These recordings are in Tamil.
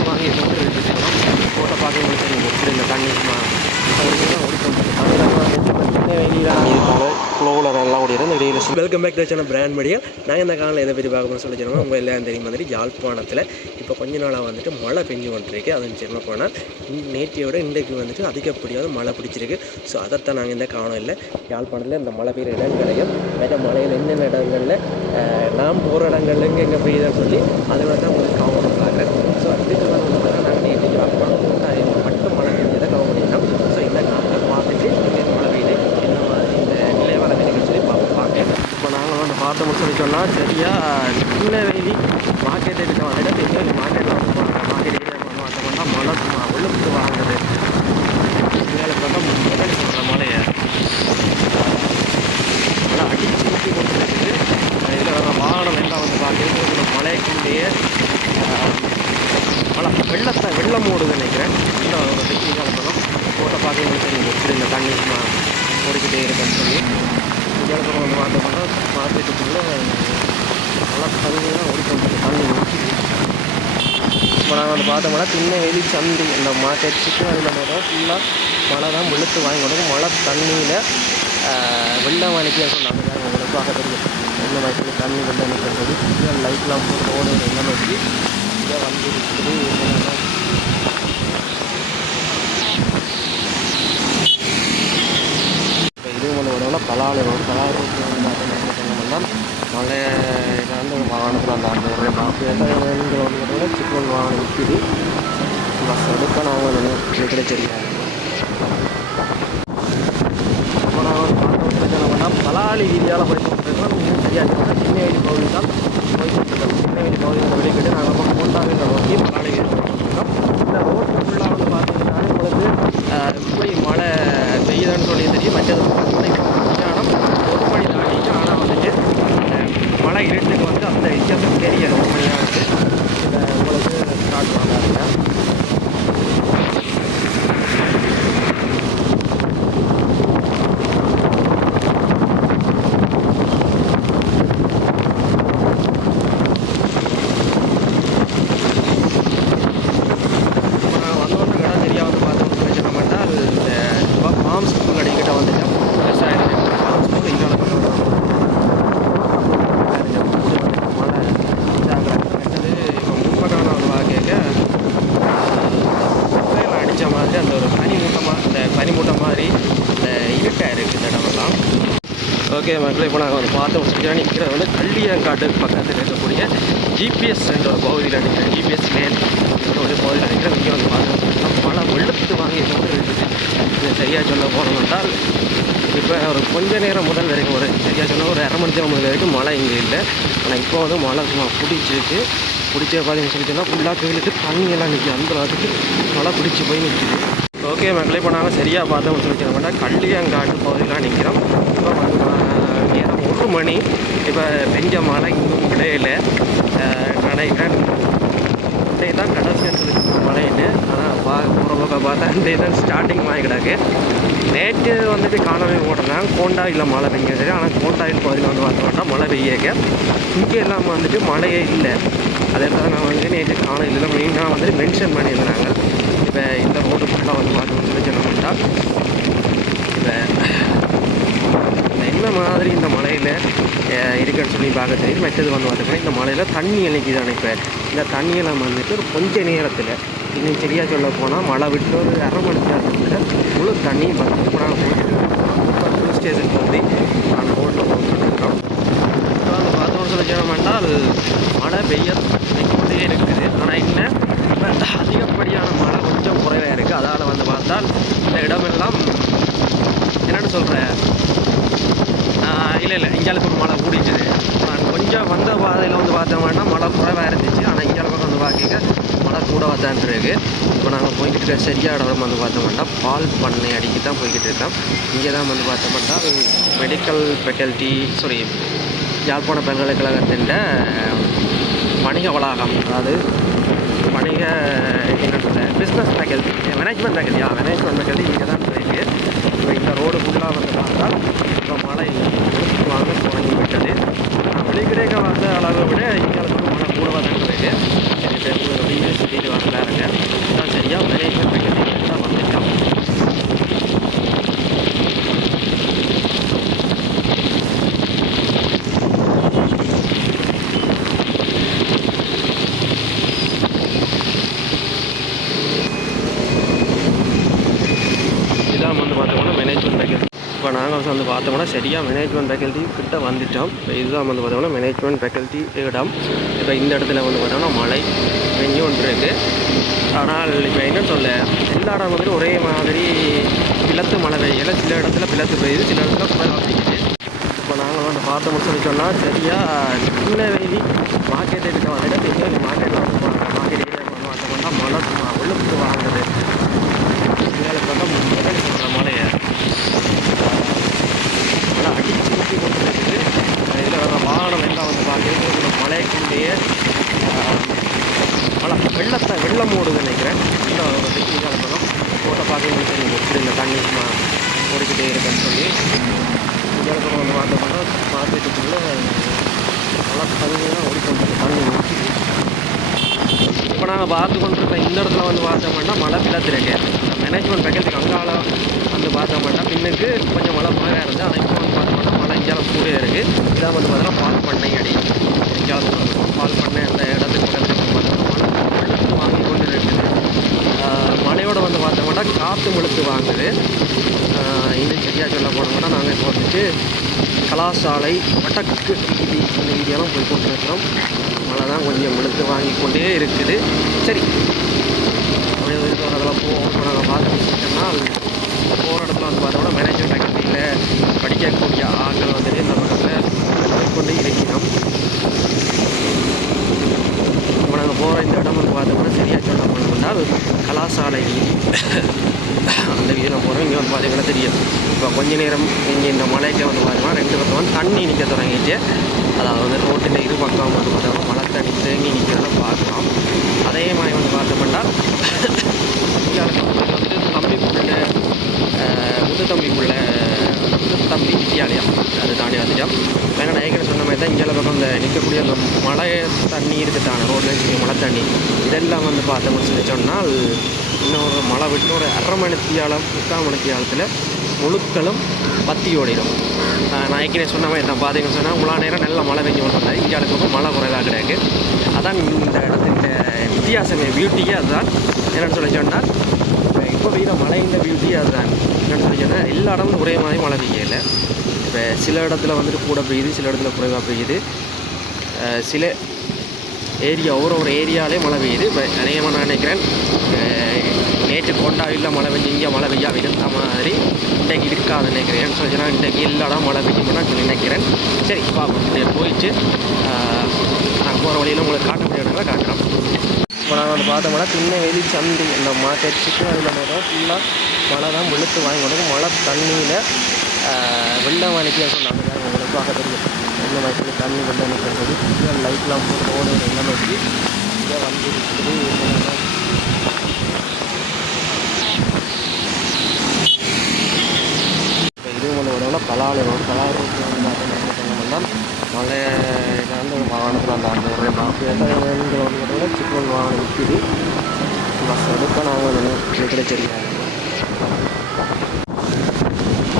வெளுத்து வாங்கி கொண்டு எடுத்துக்கலாம் போட்ட பார்க்க உங்களுக்கு தெரியும் எப்படி இந்த தண்ணி welcome back channel brand media நாங்கள் இந்த காலையில் எதை பற்றி பார்க்கணும்னு சொல்லி சொன்னோம் உங்கள் எல்லாம் தெரியும் மாதிரி யாழ்ப்பாணத்தில் இப்போ கொஞ்ச நாளாக வந்துட்டு மழை பெஞ்சு கொண்டிருக்கு. அது சொல்ல போனால் நேற்றையோட இன்றைக்கு வந்துட்டு அதிகப்படியாக மழை பிடிச்சிருக்கு. ஸோ அதைத்தான் நாங்கள் இந்த காணம் இல்லை யாழ்ப்பாணத்தில் இந்த மழை பெய்கிற இடங்களையும் வேறு மழையில் என்னென்ன இடங்களில் நாம் போகிற இடங்கள்ல எங்கே எங்கே பெய்யுதுன்னு சொல்லி அதனால தான் உங்களுக்கு காவணும் பார்க்குறேன் ஸோ அதுக்கு வந்து நாங்கள் நேற்று யாழ்ப்பாணம் மட்டும் மழை பெஞ்சதை கவனம் பண்ணிட்டோம் ஸோ இந்த காலத்தில் பார்த்துட்டு இங்கே மழை பெய்யுது என்ன மாதிரி இந்த நிலைவரம் இருக்குன்னு சொல்லி பார்ப்போம் பார்க்க இப்போ நாங்கள் வந்து பார்த்தோம்னு சரியாக திருநெல்வேலி மார்க்கெட் இருக்க வந்துட்டு திருநெல்வேலி மார்க்கெட்டில் வந்து மார்க்கெட் ஏரியா பார்த்தோம்னா மழை சும்மா வெளுத்து வாங்குது வேலை பார்த்தா முதல் சொல்கிற மழையை மழை அடிச்சு ஊற்றி கொண்டு இருக்குது இதில் வர வாகனம் எல்லாம் வந்து பார்க்குறது மழைக்குள்ளேயே மழை வெள்ளத்தை வெள்ளம் ஓடுது நினைக்கிறேன். இந்த ஒரு டெக்னிக்கான படம் போட்ட பார்க்க தெரியும் எப்படி இந்த தண்ணி சும்மா ஓடிக்கிட்டே இருக்குன்னு சொல்லி இந்த வந்து பார்த்தோம்னா மார்க்கெட்டுக்குள்ளே மழை நல்லா தான் ஓடிக்கொண்டு தண்ணி ஊற்றி இப்போ நாங்கள் வந்து பார்த்தோம்னா சின்ன திருநெல்வேலி சந்தி இந்த மார்க்கெட் அதில் பார்த்தோம் ஃபுல்லாக மழை தான் வெளுத்து வாங்கி கொண்டு மழை தண்ணியில் வெள்ளம் வலிக்க சொன்னாங்க உங்களுக்கு பார்க்க தெரியும் என்ன மாதிரி தண்ணி வெள்ளம் நிற்கிறது சொல்லி லைட்லாம் போட்டு ஓடுறது எல்லாமே மாதிரி இங்கே வந்து இருக்குது என்னென்னா இப்போ இது ஒன்று வரும்னா ரோடு பலாலி ரோடு வந்து பார்த்தோம்னா என்ன மழை வாகனத்தில் அந்த அந்த ஒரு மாப்பு ரோடு சிக்கன் வாகனம் விற்கிது பஸ் எடுக்க நாங்கள் நினைக்கிற தெரியாது பார்த்தோம்னா பலாலி வீதியால் போய் இருக்கோம் இன்னும் தெரியாது சின்னவேலி பகுதி தான் போயிட்டு இருக்கோம் சின்னவேலி பகுதியில் வெளிக்கிட்டு நாங்கள் இப்போ கோண்டாவை நோக்கி பலாலி வீதி போயிட்டுருக்கோம் இந்த ரோட்டு ஃபுல்லாக வந்து பார்த்தீங்கன்னா உங்களுக்கு ஆஹ், எப்படி மழை பெய்யுதுன்னு சொல்லி தெரியும் மற்றது பார்த்தீங்கன்னா இப்போ மத்தியானம் ஒரு மணி தாண்டிட்டு ஆனால் வந்துட்டு ஆஹ், மழை இருட்டுக்கு வந்து அந்த வித்தியாசம் தெரியாது ஒரு மணி ஆகுது இதை உங்களுக்கு ஸ்டார்ட் பண்ணாங்க நான் வந்தோடனே கடை சரியாக வந்து பார்த்தோம்னு சொல்லி சொன்ன மாட்டால் இந்த இப்போ ஃபார்ம் ஸ்கூல் கடைக்கிட்ட வந்துட்டேன் விவசாயம் ஃபார்ம் ஸ்கூல் இங்கே மழை இதாகிறாங்க ரெண்டது இப்போ முன்பக்கான ஒரு வாக்கையில் அடித்த மாதிரி அந்த ஒரு பனி மூட்டமாக இந்த பனி மூட்டம் மாதிரி இந்த இருட்டாக இருக்குது இந்த இடமெல்லாம் ஓகே மக்களே இப்போ நாங்கள் வந்து பார்த்து சரியாக நிற்கிறது வந்து கள்ளியங்காட்டு பக்கத்தில் இருக்கக்கூடிய ஜிபிஎஸ் என்ற ஒரு பகுதியில் நிற்கிறேன் ஜிபிஎஸ் லேன் ஒரு பகுதியில் நிற்கிறேன் இங்கே வந்து பார்த்தோம் பல வெள்ளத்துக்கு வாங்கி கொண்டு இருக்குது. இது சரியாக சொல்ல போனோம் என்றால் இப்போ ஒரு கொஞ்ச நேரம் முதல் வரைக்கும் ஒரு சரியாக சொன்னால் ஒரு அரை மணி நேரம் முதல் வரைக்கும் மழை இங்கே இல்லை. ஆனால் இப்போ வந்து மழை சும்மா பிடிச்சிருக்கு பிடிச்ச பார்த்தீங்கன்னு சொல்லி சொன்னால் ஃபுல்லாக கோயிலுக்கு தண்ணியெல்லாம் நிற்கும் அந்த அளவுக்கு மழை பிடிச்சி போய் நிற்கிது ஓகே மக்களே இப்போ நாங்கள் சரியாக பார்த்து சொல்லி சொன்னோம்னா கள்ளியங்காட்டு பகுதியில் நிற்கிறோம் இப்போ நேரம் ஒரு மணி. இப்போ பெஞ்ச மழை இன்னும் விளையல நினைக்கிறேன் இன்றைய தான் கடைசி மழைன்னு ஆனால் பா போகிற பக்கம் பார்த்தா இந்த தான் ஸ்டார்டிங் மழை கிடக்கு. நேற்று வந்துட்டு காணவே போட்டிருந்தாங்க கோண்டாயில் மழை பெய்யுது ஆனால் கோண்டாயில் பகுதியில் வந்து பார்த்தோம்னா மழை பெய்யக்க இங்கே எல்லாம் வந்துட்டு மழையே இல்லை. அதே தான் நான் வந்து நேற்று காலையில் மெயினாக வந்துட்டு மென்ஷன் பண்ணியிருந்தாங்க. இப்போ இந்த ரோடு ஃபுல்லாக வந்து பார்த்தோம்னு சொல்லி சொன்னோம்னா இப்போ இந்த என்ன மாதிரி இந்த மலையில் இருக்குன்னு சொல்லி பார்க்க தெரியும். மற்றது வந்து பார்த்தீங்கன்னா இந்த மலையில் தண்ணி இணைக்குதானே இப்போ இந்த தண்ணியெல்லாம் வந்துட்டு ஒரு கொஞ்ச நேரத்தில் இன்னும் சரியாக சொல்ல போனால் மழை விட்டு ஒரு அரை மணி நேரத்தில் முழு தண்ணியும் வந்து இப்போ நாங்கள் போயிட்டு ஹில் ஸ்டேஷன் வந்து நாங்கள் ரோட்டில் போட்டுருக்கோம் இப்போ வந்து பார்த்தோம்னு சொல்லி சொன்னோம்னால் மழை பெய்ய கொண்டே இருக்குது. ஆனால் என்ன அதிகப்படியான மழை கொஞ்சம் குறைவாக இருக்குது அதால் வந்து பார்த்தால் இந்த இடமெல்லாம் என்னென்னு சொல்கிறேன் இல்லை இல்லை இங்கால இப்போ மழை கூடிச்சுது நான் கொஞ்சம் வந்த பாதையில் வந்து பார்த்தோம்னா மழை குறைவாக இருந்துச்சு ஆனால் இங்கே பக்கம் வந்து பார்க்க மழை கூடவா தான் இருக்கு இப்போ நாங்கள் போய்கிட்டு இருக்க சரியான இடம் வந்து பார்த்தோம்னா பால் பண்ணை அடிக்கி தான் போய்கிட்டு இருக்கோம் இங்கே தான் வந்து பார்த்தோம்னா மெடிக்கல் ஃபெக்கல்ட்டி சாரி யாழ்ப்பாண பல்கலைக்கழகத்தின் வணிக வளாகம் அதாவது வணிக என்னென்ன பிஸ்னஸ் ஃபேக்கல்ட்டி மேனேஜ்மெண்ட் ஃபேக்கல்ட்டியா ஆ மேனேஜ்மெண்ட் ஃபேக்கல்ட்டி இங்கே தான் இருக்கு இப்போ இந்த ரோடு ஃபுல்லாக வந்து பார்த்தா இப்போ மழை வாங்க தொடங்கி விட்டது நான் வெளிக்கிடைக்க வந்த அளவை விட இங்கே வந்து மழை கூடவா தான் இருக்கு எனக்கு வெயில் சுற்றிட்டு வரல வந்து பார்த்தோம்னா சரியாக மேனேஜ்மெண்ட் ஃபேக்கல்ட்டி கிட்ட வந்துட்டோம். இப்போ இதுதான் வந்து பார்த்தோம்னா மேனேஜ்மெண்ட் ஃபேக்கல்ட்டி இடம். இப்போ இந்த இடத்துல வந்து பார்த்தோம்னா மழை பெஞ்சு ஒன்று இருக்குது ஆனால் இப்போ என்ன சொல்ல எல்லா இடம் வந்து ஒரே மாதிரி பிளத்து மழை பெய்யலை சில இடத்துல பிளத்து பெய்யுது சில இடத்துல குறைவாக பெய்யுது இப்போ நாங்கள் வந்து பார்த்தோம்னு சொல்லி சொன்னால் சரியாக திருநெல்வேலி மார்க்கெட் கிட்ட வந்துட்டு திருநெல்வேலி மார்க்கெட்டில் வந்து மார்க்கெட் ஏரியா பார்த்தோம்னா மழை சும்மா வெளுத்து வாங்குது இதில் பார்த்தா முதல் சொல்கிற மழையை மழை அடிச்சு ஊற்றி கொண்டு இருக்குது இதில் வர வாகனம் எல்லாம் வந்து பார்க்குறது இந்த மழைக்குள்ளேயே ஆஹ், மழை வெள்ளத்தை வெள்ளம் ஓடுது நினைக்கிறேன் வெள்ளம் ஒரு இதில் பக்கம் போட்ட பார்க்க தெரியும் எப்படி இந்த தண்ணி சும்மா ஓடிக்கிட்டே இருக்குன்னு சொல்லி இங்கே பக்கம் வந்து பார்த்தோம்னா மார்க்கெட்டுக்குள்ளே நல்லா தண்ணியெல்லாம் ஓடிக்கொண்டு தண்ணி இப்போ நாங்கள் பார்த்து கொண்டிருக்க இந்த இடத்துல வந்து பார்த்தோம்னா மழை பிளத்துருக்கு மேனேஜ்மெண்ட் பேக்கத்துக்கு அங்கால வந்து பார்த்தோம்னா பின்னுக்கு கொஞ்சம் மழை குறையாக இருந்து ஆனால் இப்போ வந்து பார்த்தோம்னா மழை இஞ்சால கூட இருக்குது இதான் வந்து பார்த்தோம்னா பால் பண்ணை அடி இஞ்சால பால் பண்ணை அந்த இடத்துக்கு பக்கத்தில் பார்த்தோம்னா மழை வாங்கி கொண்டு இருக்குது மழையோடு வந்து பார்த்தோம்னா காற்று முழுத்து வாங்குது. இன்னும் சரியாக சொல்ல போனோம்னா நாங்கள் இப்போ வந்துட்டு கலாசாலை வடக்கு வீதி இந்த வீதியெல்லாம் போய் கொண்டிருக்கிறோம் மழை தான் கொஞ்சம் விழுத்து வாங்கி கொண்டே இருக்குது. சரி. அப்படியே வந்து அதெல்லாம் போவோம். இப்போ நாங்கள் பார்த்துட்டோம்னா போகிற இடத்துல வந்து பார்த்தோம்னா மேனேஜ்மெண்ட் ஃபேக்கல்ட்டியில் படிக்கக்கூடிய ஆட்கள் வந்துட்டு இந்த பக்கத்தில் போய்க்கொண்டே இருக்கிறோம். இப்போ நாங்கள் போகிற இந்த இடம் வந்து பார்த்தோம்னா சரியாக சொல்ல போனோம்னால் கலாசாலை அந்த வீதியில் போகிறோம் இங்கே வந்து பார்த்தீங்கன்னா தெரியும். இப்போ கொஞ்ச நேரம் இங்கே இந்த மலைக்கு வந்து பார்த்தீங்கன்னா ரெண்டு பக்கம் வந்து தண்ணி நிற்க தொடங்கிச்சு அதாவது வந்து ரோட்டில் இரு பக்கம் வந்து பார்த்தோம்னா மழை தண்ணி தேங்கி நிற்கிறத பார்க்கலாம் அதே மாதிரி வந்து பார்த்தோம்னா வந்து தம்பி பிள்ளை முத்து தம்பி பிள்ளை தம்பி வித்தியாலயம் அது தாண்டி வந்துட்டோம் வேணா நான் சொன்ன மாதிரி தான் இங்கே பக்கம் இந்த நிற்கக்கூடிய அந்த மழை தண்ணி இருக்குதான ரோட்டில் இருக்கக்கூடிய மழை தண்ணி இதெல்லாம் வந்து பார்த்தோம்னு சொல்லி சொன்னால் இன்னொரு மழை விட்டு ஒரு அரை மணித்தியாலம் முக்கால் மணித்தியாலத்தில் முழுக்களும் பத்தி ஓடிடும். நான் ஏற்கனவே சொன்ன மாதிரி தான். பார்த்தீங்கன்னு சொன்னால் முழா நேரம் நல்ல மழை பெஞ்சு கொண்டு இங்கே வந்து மழை குறைவாக கிடையாது. அதான் இந்த இடத்துல இந்த வித்தியாசமே பியூட்டியே அதுதான். என்னென்னு சொல்லி சொன்னால் இப்போ பெய்கிற மழைங்கிற பியூட்டியே அதுதான். என்னென்னு சொல்லி சொன்னால் எல்லா இடமும் ஒரே மாதிரி மழை பெய்யல. இப்போ சில இடத்துல வந்துட்டு கூட பெய்யுது சில இடத்துல குறைவாக பெய்யுது. சில ஏரியா ஒரு ஒரு ஏரியாலே மழை பெய்யுது. இப்போ அதிகமாக நான் நினைக்கிறேன் நேற்று கொண்டாவில் மழை பெஞ்சு இங்கே மழை பெய்யா இருந்த மாதிரி இன்றைக்கு இருக்காது நினைக்கிறேன். ஸோ சொல்லி சொன்னால் இன்றைக்கு எல்லா மழை பெய்யும் நான் சொல்லி நினைக்கிறேன். சரி பார்ப்போம். இப்படியே போயிட்டு நான் போகிற வழியில் உங்களுக்கு காட்ட முடியாதுனால காட்டுறோம் இப்போ நாங்கள் வந்து பார்த்தோம்னா வெளி சந்தி இந்த மார்க்கெட் அதில் மட்டும் ஃபுல்லாக மழை தான் வெளுத்து வாங்கி கொண்டு மழை தண்ணியில் வெள்ளம் வலிக்க சொன்னாங்க. உங்களுக்கு பார்க்க தெரியும். இந்த வலிக்கு தண்ணி வெள்ளம் இல்லை லைட்லாம் போட்டு ஓடு என்ன மாதிரி இங்கே வந்து இருக்குது இப்போ இதுவும் ஒன்று வரும்னா பலாலி ரோடு பலாலி ரோடு வந்து பார்த்தோம்னா என்ன பண்ணோம்னா மழை வந்து வாகனத்தில் அந்த அந்த ஒரு நாற்பது எட்டாயிரம் வந்து சிக்கன் வாகனம் விற்கிது பஸ் எடுக்க நாங்கள் நினைக்கிற தெரியாது.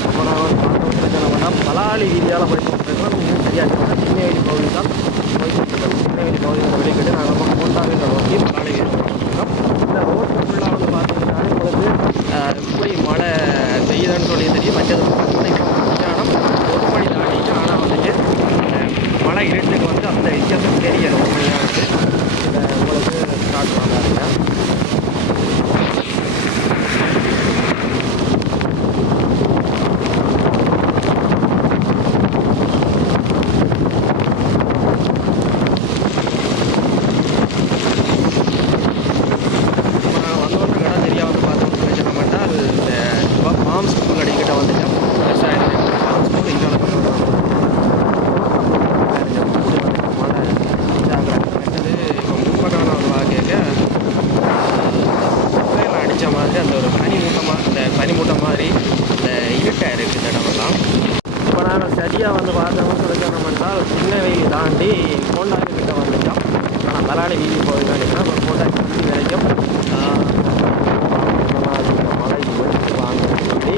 இப்போ நான் வந்து பலாலி வீதியால் போய் கொண்டிருக்கோம் இன்னும் சரியாக சின்ன திருநெல்வேலி பகுதி தான் போய் கொண்டிருக்கோம் திருநெல்வேலி பகுதியில் வெளிக்கிட்டு நாங்கள் நம்ம கோண்டாவில் நோக்கி பலாலி இந்த ரோட்டு ஃபுல்லாக வந்து பார்த்தீங்கன்னா உங்களுக்கு ஆஹ், எப்படி மழை பெய்யுதுன்னு சொல்லி தெரியும் மற்றது பார்த்தீங்கன்னா இப்போ மத்தியானம் ஒரு மணி தாண்டிட்டு ஆனால் வந்துட்டு ஆஹ், மழை இருட்டுக்கு வந்து அந்த வித்தியாசம் தெரியல ஒரு மணியாக இருக்குது இதை உங்களுக்கு காட்டுவாங்க அதில் நான் வந்தோடனே கடை தெரியா வந்து பார்த்தோம்னு சொல்லி சொன்ன மாட்டால் இந்த ஃபார்ம் ஸ்கூல் கடைக்கிட்ட வந்துட்டேன் விவசாயம் ஃபார்ம் ஸ்கூல் இங்கே மழை இதாகிறாங்க மற்றது இப்போ முன்பக்கான ஒரு வாக்கியக்க புகையில் அடித்த மாதிரி அந்த ஒரு பனி மூட்டமாக இந்த பனி மூட்டம் மாதிரி இந்த இருட்டாக இருக்குது இந்த இடமெல்லாம் இப்போ நாங்கள் சரியாக வந்து பார்த்தோம்னு சொல்லி சொன்னோம்னால் திருநெல்வேலி தாண்டி கோண்டாவி கிட்ட வந்துட்டோம் ஆனால் மலாடி நினைக்கிறேன் அப்புறம் வரைக்கும் சொல்லி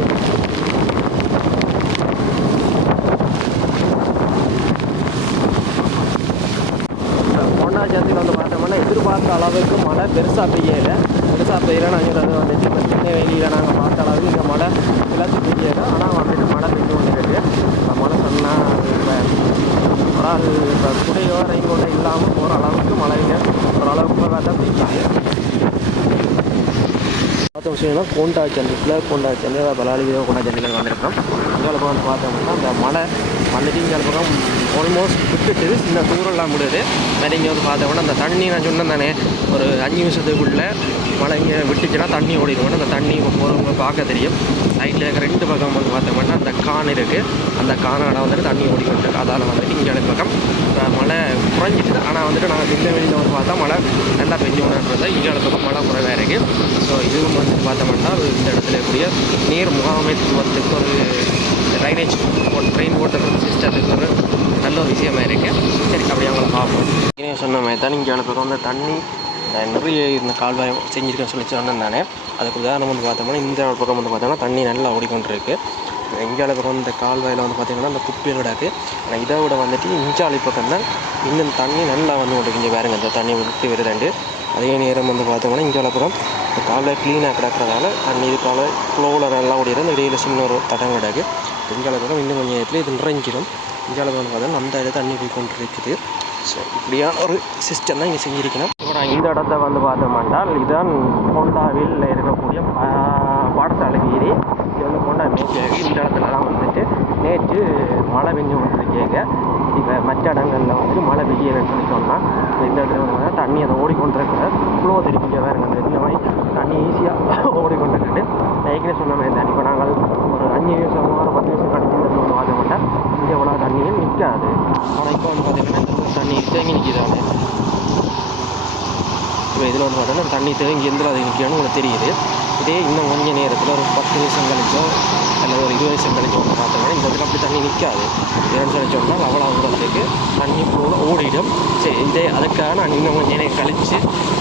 இந்த வந்து பார்த்தோம்னா எதிர்பார்த்த அளவுக்கு மழை பெருசாக பெய்யல பெருசாக பெய்யல நாங்கள் அது வந்துட்டு சின்ன வெளியில் நாங்கள் பார்த்த அளவுக்கு இங்கே மழை எல்லாத்தையும் பெய்யல ஆனால் வந்துட்டு மழை பெஞ்சு கொண்டு இருக்குது அந்த மழை சொன்னால் இப்போ ஆனால் இப்போ குடையோ ரெயின் கோட்டை இல்லாமல் போகிற அளவுக்கு ஓரளவுக்கு தான் பார்த்த விஷயம்னா கோண்டா சென்னையில் கோண்டா சென்னையில் அதாவது பலாலி கோண்டா சென்னையில் வந்திருக்கோம் இங்கே வந்து பார்த்தோம்னா அந்த மழை மலைக்கு இங்கே பக்கம் ஆல்மோஸ்ட் விட்டுட்டு சின்ன தூரம்லாம் முடியுது வேறு இங்கே வந்து பார்த்தோம்னா அந்த தண்ணி நான் சொன்னேன் தானே ஒரு அஞ்சு நிமிஷத்துக்குள்ளே மழை இங்கே விட்டுச்சுன்னா தண்ணி ஓடிடுவோம் அந்த தண்ணி போகிறவங்க பார்க்க தெரியும் சைடில் இருக்கிற ரெண்டு பக்கம் வந்து பார்த்தோம்னா அந்த கான் இருக்குது அந்த கானாட வந்துட்டு தண்ணி ஓடிக்கிட்டு அதால் வந்துட்டு இங்கே பக்கம் மழை குறைஞ்சிட்டு ஆனால் வந்துட்டு நாங்கள் திண்ட வெளியில் வந்து பார்த்தா மழை நல்லா பெஞ்சோன்றதை இங்கே பக்கம் மழை குறைவாக இருக்குது ஸோ இதுவும் வந்து பார்த்தோம்னா இந்த இடத்துல எப்படியோ நீர் முகாமைத்துவத்துக்கு ஒரு ட்ரைனேஜ் ட்ரெயின் வாட்டர் சிஸ்டத்துக்கு ஒரு நல்ல ஒரு விஷயமா இருக்குது சரி அப்படி அவங்கள பார்ப்போம். ஏன் சொன்ன மாதிரி தான் இங்கே பக்கம் வந்து தண்ணி நிறைய இந்த கால்வாய் செஞ்சுருக்கேன்னு சொல்லி சொன்னேன் நான். அதுக்கு உதாரணம் வந்து பார்த்தோம்னா இந்த பக்கம் வந்து பார்த்தோம்னா தண்ணி நல்லா ஓடிக்கொண்டிருக்கு. இந்தியாவில் பக்கம் இந்த கால்வாயில் வந்து பார்த்திங்கன்னா அந்த குப்பையில் விடாது ஆனால் இதை விட வந்துட்டு இஞ்சாலை பக்கம் தான் இன்னும் தண்ணி நல்லா வந்து கொண்டு இங்கே பாருங்க. இந்த தண்ணி விட்டு வருதாண்டு. அதே நேரம் வந்து பார்த்தோம்னா இங்கே பக்கம் இந்த கால்வாய் க்ளீனாக கிடக்கிறதால தண்ணி இதுக்கால ஃப்ளோவில் நல்லா ஓடிடும் இந்த இடையில சின்ன ஒரு தடம் கிடக்கு. இங்கே பக்கம் இன்னும் கொஞ்சம் நேரத்தில் இது நிறைஞ்சிடும் இங்கே வந்து பார்த்தோம்னா அந்த இடத்துல தண்ணி போய் கொண்டு இருக்குது ஸோ இப்படியான ஒரு சிஸ்டம் தான் இங்கே செஞ்சுருக்கணும். இப்போ நான் இந்த இடத்த வந்து பார்த்தோம்னால் இதுதான் கொண்டாவில் இருக்கக்கூடிய பாடசாலை ஏரி வந்து கொண்டா மேய்ச்சிருக்கு இந்த இடத்துல தான் வந்துட்டு நேற்று மழை பெஞ்சு கொண்டிருக்கீங்க இப்போ மற்ற இடங்களில் வந்துட்டு மழை பெய்யலன்னு சொல்லி சொன்னால் இந்த இடத்துல தண்ணி அதை ஓடிக்கொண்டிருக்கிற ஃப்ளோ தெரிவிக்க வேறு இந்த மாதிரி தண்ணி ஈஸியாக ஓடிக்கொண்டிருக்கு நான் ஏற்கனவே சொன்ன மாதிரி தான் இப்போ நாங்கள் ஒரு அஞ்சு நிமிஷம் ஒரு பத்து நிமிஷம் கழிச்சு இந்த இடத்துல வந்து மாட்டேன் இங்கே எவ்வளோ தண்ணியும் நிற்காது ஆனால் இப்போ வந்து பார்த்தீங்கன்னா தண்ணி தேங்கி நிற்கிதானே இப்போ இதில் வந்து பார்த்தோன்னா தண்ணி தேங்கி எந்தில் அது நிற்கணும்னு உங்களுக்கு தெரியுது. இதே இன்னும் கொஞ்ச நேரத்தில் ஒரு பத்து நிமிஷம் கழிச்சோ அல்லது ஒரு இருபது நிமிஷம் கழிச்சோ பார்த்தோம்னா இந்த இடத்துல அப்படி தண்ணி நிற்காது. ஏன்னு சொல்லி சொன்னால் அவ்வளோ தூரத்துக்கு தண்ணி ஃபுல்லாக ஓடிடும். சரி இதே அதுக்காக நான் இன்னும் கொஞ்சம் நேரம் கழித்து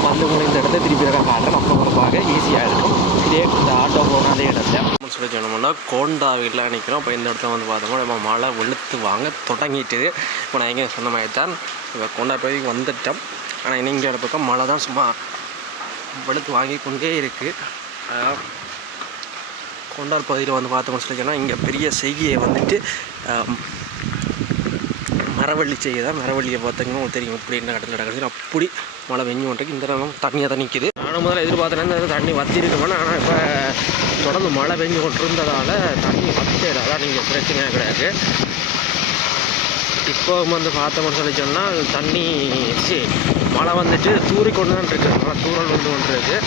வந்து உங்களை இந்த இடத்த திருப்பி இருக்க காட்டுறேன் அப்போ உங்களுக்கு பார்க்க ஈஸியாக இருக்கும். இதே இந்த ஆட்டோ போன அதே இடத்துல சொல்லி சொன்னோம்னா கோண்டாவில் நிற்கிறோம் அப்போ இந்த இடத்துல வந்து பார்த்தோம்னா நம்ம மழை வெளுத்து வாங்க தொடங்கிட்டு. இப்போ நான் எங்கே சொன்ன மாதிரி தான் இப்போ கொண்டா போய் வந்துட்டோம். ஆனால் இன்னும் பக்கம் மழை தான் சும்மா வெளுத்து வாங்கி கொண்டே இருக்குது கொண்டார் பகுதியில் வந்து பார்த்தோம்னு சொல்லி இங்கே பெரிய செய்கையை வந்துட்டு மரவள்ளி செய்ய தான். மரவள்ளியை பார்த்தீங்கன்னா உங்களுக்கு தெரியும் இப்படி என்ன கடலில் கிடக்குது அப்படி மழை வெஞ்சு கொண்டிருக்கு இந்த நேரம் தண்ணியாக தான் நிற்கிது நானும் முதல்ல எதிர்பார்த்தேன் தண்ணி வத்திருக்கோம்னா ஆனால் இப்போ தொடர்ந்து மழை பெஞ்சு கொண்டிருந்ததால் தண்ணி வத்தையில் அதான் நீங்கள் பிரச்சனையாக கிடையாது. இப்போ வந்து பார்த்தோம்னு சொல்லி சொன்னால் தண்ணி சி மழை வந்துட்டு தூரி கொண்டு தான் இருக்கு. மழை தூரல் வந்து கொண்டு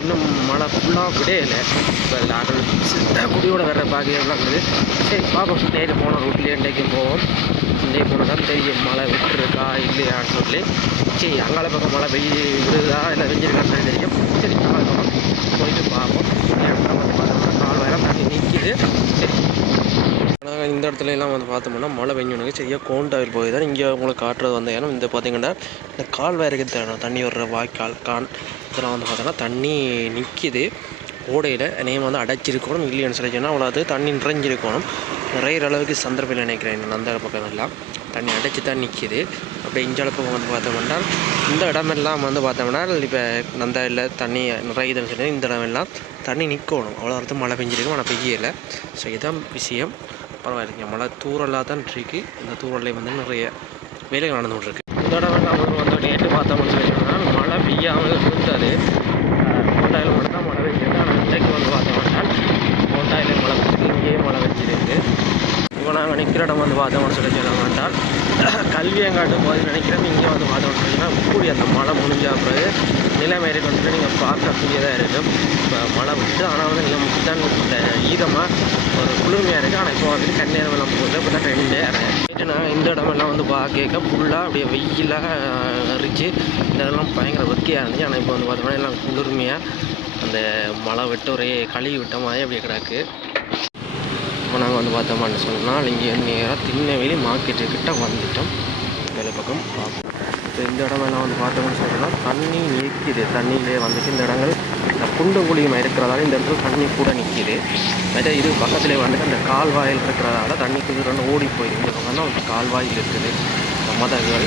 இன்னும் மழை ஃபுல்லாக விடையலை இப்போ நாங்கள் சித்த குடியோட வர்ற பாக்கியெல்லாம் இருக்குது. சரி பார்ப்போம். நேற்று போன ரூட்லேயே இன்றைக்கு போவோம். இன்றைக்கு போனால் தான் தெரியும் மழை விட்டுருக்கா இல்லையான்னு சொல்லி. சரி அங்கால பக்கம் மழை பெய்ய விழுதா இல்லை வெஞ்சிருக்கான்னு தெரியும். சரி நாலு பக்கம் போயிட்டு பார்ப்போம். நேரத்தில் வந்து பார்த்தோம்னா தண்ணி நிற்கிது சரி இந்த இடத்துல எல்லாம் வந்து பார்த்தோம்னா மழை பெஞ்சோனுக்கு சரியாக கோண்டாவில் போய் தான் இங்கே உங்களுக்கு காட்டுறது வந்து ஏன்னா இந்த பார்த்தீங்கன்னா இந்த கால்வாய் இருக்குது தானே தண்ணி வர்ற வாய்க்கால் கான் இதெல்லாம் வந்து பார்த்தோன்னா தண்ணி நிற்கிது ஓடையில் நேம் வந்து அடைச்சிருக்கணும். இல்லைன்னு சொல்லி சொன்னால் அவ்வளோ அது தண்ணி நிறைஞ்சிருக்கணும். நிறையிற அளவுக்கு சந்தர்ப்பம் நினைக்கிறேன் இந்த அந்த பக்கம் எல்லாம். தண்ணி அடைச்சி தான் நிற்கிது அப்படியே இஞ்சால பக்கம் வந்து பார்த்தோம்னா இந்த இடமெல்லாம் வந்து பார்த்தோம்னா இப்போ நந்த இல்லை தண்ணி நிறையுதுன்னு சொல்லி இந்த இடமெல்லாம் தண்ணி நிற்கணும் அவ்வளோ அர்த்தம் மழை பெஞ்சிருக்கும் ஆனால் பெய்யலை. ஸோ இதான் விஷயம். பரவாயில்லைங்க. மழை தூரலாக தான் இருக்கு. இந்த தூரல்லே வந்து நிறைய வேலைகள் நடந்து கொண்டிருக்கு இந்த நம்ம வந்து நேற்று பார்த்தோம்னு சொல்லிட்டோம்னா மழை பெய்யாமல் இருந்தது கோட்டாயில் மட்டும் தான் மழை பெய்யுது. ஆனால் இன்றைக்கு வந்து பார்த்தோம்னா கோட்டாயில் மழை பெய்யுது. இங்கேயே மழை வச்சிருக்கு இப்போ நாங்கள் நிற்கிற இடம் வந்து பார்த்தோம்னு சொல்லி சொன்னாங்கன்றால் கல்வியங்காட்டு போது நினைக்கிறோம் இங்கே வந்து பார்த்தோம்னு சொன்னீங்கன்னா இப்படி அந்த மழை முடிஞ்ச பிறகு நிலைமை வந்துட்டு நீங்கள் பார்க்கக்கூடியதாக இருக்கும். இப்போ மழை விட்டு ஆனால் வந்து நீங்கள் முக்கியம் இந்த ஈரமாக ஒரு குளிர்மையாக இருக்குது ஆனால் இப்போ வந்து கண்ணீரம் நம்ம போகுது அப்போ தான் ரெண்டு நேற்று இந்த இடமெல்லாம் வந்து பார்க்க ஃபுல்லாக அப்படியே வெயிலாக இருந்துச்சு இந்த இடம்லாம் பயங்கர வெக்கையாக இருந்துச்சு. ஆனால் இப்போ வந்து பார்த்தோம்னா எல்லாம் குளிர்மையாக அந்த மழை விட்டு ஒரே கழுவி விட்ட மாதிரி அப்படியே கிடக்கு. இப்போ நாங்கள் வந்து பார்த்தோமான்னு சொன்னால் இங்கே நேராக திண்ணவெளி மார்க்கெட்டு கிட்ட வந்துட்டோம். வேலை பக்கம் பார்ப்போம். இப்போ இந்த இடமெல்லாம் வந்து பார்த்தோம்னு சொன்னால் தண்ணி நிற்கிது தண்ணியிலே வந்துட்டு இந்த இடங்கள். குண்டும் குழியுமா இருக்கிறதால இந்த இடத்துல தண்ணி கூட நிற்கிது மற்ற இது பக்கத்துலேயே வந்துட்டு அந்த கால்வாயில் இருக்கிறதால தண்ணி குதிரை ஓடி போயிருக்கு தான் ஒரு கால்வாய் இருக்குது. மதங்கள்